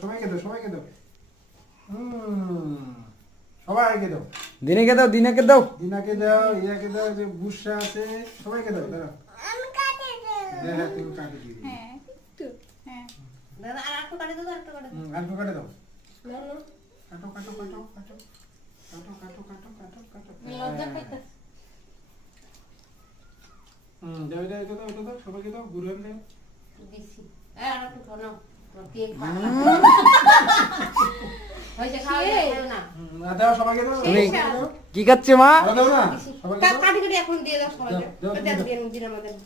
সবাইকে দাও সবাইকে দাও সবাইকে দাও দিনাকে দাও দিনাকে দাও দিনাকে দাও ইয়াকে দাও যে বুসরা আছে সবাইকে দাও দাঁড়াও আমি কাটে দেব হ্যাঁ তুমি কাটে দিবি হ্যাঁ একটু হ্যাঁ দাদা আর একটু কাটে দাও একটু কাটে দাও আলু কাটে দাও না না কাটো কাটো কাটো কাটো কাটো কাটো কাটো কাটো কাটো লজ্জা পাইতা দাও দাও দাও দাও দাও সবাইকে দাও গুরুন দাও দিছি আর একটু খাও না কেক হইছে খাও না দাও সবাইকে দাও তুমি কি খাচ্ছে মা দাও না সবাইকে দাও কাটি কাটি এখন দিয়ে দাও সবাইকে দাও দিয়ে দিন আমাদের